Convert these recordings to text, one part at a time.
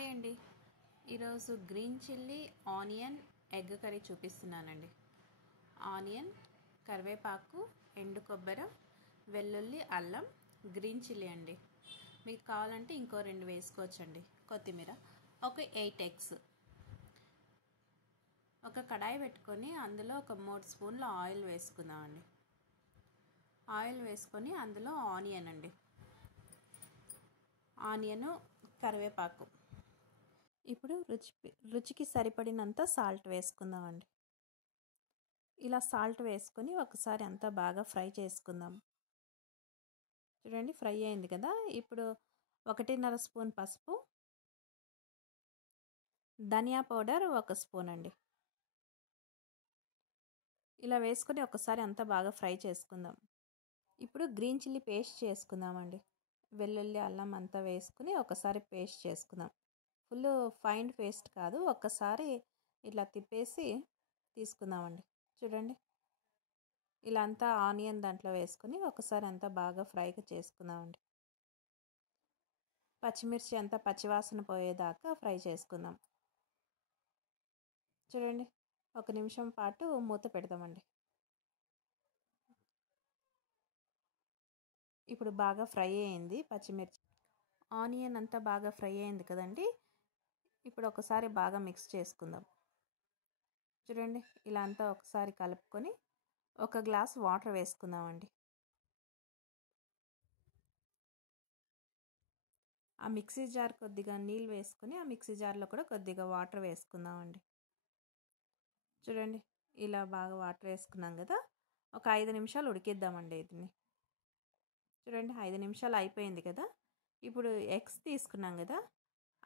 Hi అండి. ఈరోజు green chilli onion egg curry చూపిస్తున్నానండి. ఆనియన్, కరివేపాకు, ఎండు కొబ్బరి, వెల్లుల్లి, అల్లం, గ్రీన్ చిల్లీ అండి. మీకు కావాలంటే ఇంకో 2 వేసుకోవచ్చండి. కొత్తిమీర, ఒక 8 ఎగ్స్. ఒక కడాయి పెట్టుకొని అందులో ఒక 3 స్పూన్ల ఆయిల్ వేసుకుందామండి. ఆయిల్ వేసుకొని అందులో ఆనియను, కరివేపాకు. ఇప్పుడు రుచికి సరిపడినంత సాల్ట్ వేసుకుందామండి. ఇలా సాల్ట్ వేసుకొని ఒకసారి అంతా బాగా ఫ్రై చేసుకుందాం. చూడండి, ఫ్రై అయింది కదా. ఇప్పుడు 1.5 స్పూన్ పసుపు, ధనియా పౌడర్ 1 స్పూన్ అండి. ఇలా వేసుకొని ఒకసారి అంతా బాగా ఫ్రై చేసుకుందాం. ఇప్పుడు గ్రీన్ చిల్లీ పేస్ట్ చేసుకుందామండి. వెల్లుల్లి, అల్లం అంతా వేసుకుని ఒకసారి పేస్ట్ చేసుకుందాం. ఫుల్ ఫైన్ పేస్ట్ కాదు, ఒక్కసారి ఇట్లా తిప్పేసి తీసుకుందామండి. చూడండి, ఇలా అంతా ఆనియన్ దాంట్లో వేసుకొని ఒకసారి అంతా బాగా ఫ్రైగా చేసుకుందామండి. పచ్చిమిర్చి అంతా పచ్చివాసన పోయేదాకా ఫ్రై చేసుకుందాం. చూడండి, 1 నిమిషం పాటు మూత పెడదామండి. ఇప్పుడు బాగా ఫ్రై అయింది పచ్చిమిర్చి, ఆనియన్ అంతా బాగా ఫ్రై అయింది కదండి. ఇప్పుడు ఒకసారి బాగా మిక్స్ చేసుకుందాం. చూడండి, ఇలా అంతా ఒకసారి కలుపుకొని 1 గ్లాస్ వాటర్ వేసుకుందామండి. ఆ మిక్సీ జార్ కొద్దిగా నీళ్ళు వేసుకొని ఆ మిక్సీ జార్లో కూడా కొద్దిగా వాటర్ వేసుకుందామండి. చూడండి, ఇలా బాగా వాటర్ వేసుకున్నాం కదా. ఒక 5 నిమిషాలు ఉడికిద్దామండి దీన్ని. చూడండి, 5 నిమిషాలు అయిపోయింది కదా. ఇప్పుడు ఎగ్స్ తీసుకున్నాం కదా,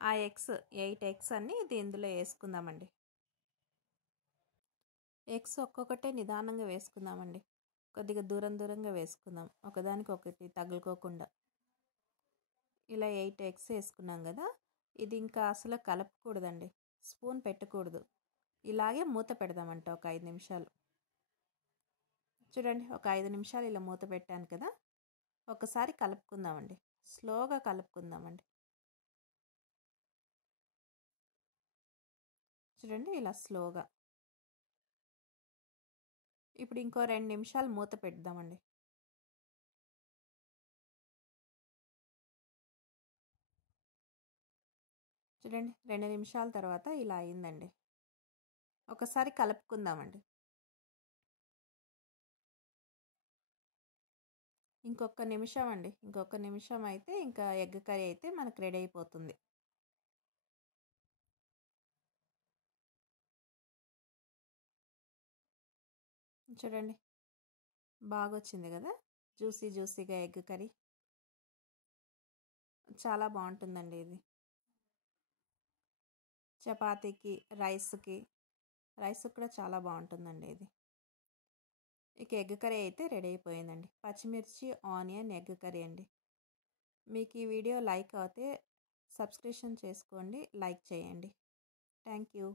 ఆ 8 ఎగ్స్ అన్నీ ఇందులో వేసుకుందామండి. ఎగ్స్ ఒక్కొక్కటే నిదానంగా వేసుకుందామండి. కొద్దిగా దూరంగా వేసుకుందాం, ఒకదానికొకటి తగులుకోకుండా. ఇలా 8 ఎగ్స్ వేసుకున్నాం కదా. ఇది ఇంకా అసలు కలపకూడదండి, స్పూన్ పెట్టకూడదు. ఇలాగే మూత పెడదామంట ఒక 5 నిమిషాలు. చూడండి, ఒక 5 నిమిషాలు ఇలా మూత పెట్టాను కదా. ఒకసారి కలుపుకుందామండి, స్లోగా కలుపుకుందామండి. చూడండి, ఇలా స్లోగా. ఇప్పుడు ఇంకో 2 నిమిషాలు మూత పెడదామండి. చూడండి, 2 నిమిషాల తర్వాత ఇలా అయిందండి. ఒకసారి కలుపుకుందామండి. ఇంకొక నిమిషం అండి, ఇంకొక నిమిషం అయితే ఇంకా ఎగ్ కర్రీ అయితే మనకు రెడీ అయిపోతుంది. చూడండి, బాగా వచ్చింది కదా జ్యూసీగా ఎగ్ కర్రీ. చాలా బాగుంటుందండి ఇది. చపాతీకి, రైస్కి కూడా చాలా బాగుంటుందండి ఇది. ఇక ఎగ్ కర్రీ అయితే రెడీ అయిపోయిందండి. పచ్చిమిర్చి, ఆనియన్ ఎగ్ కర్రీ అండి. మీకు ఈ వీడియో లైక్ అయితే సబ్స్క్రిప్షన్ చేసుకోండి, లైక్ చేయండి. Thank you.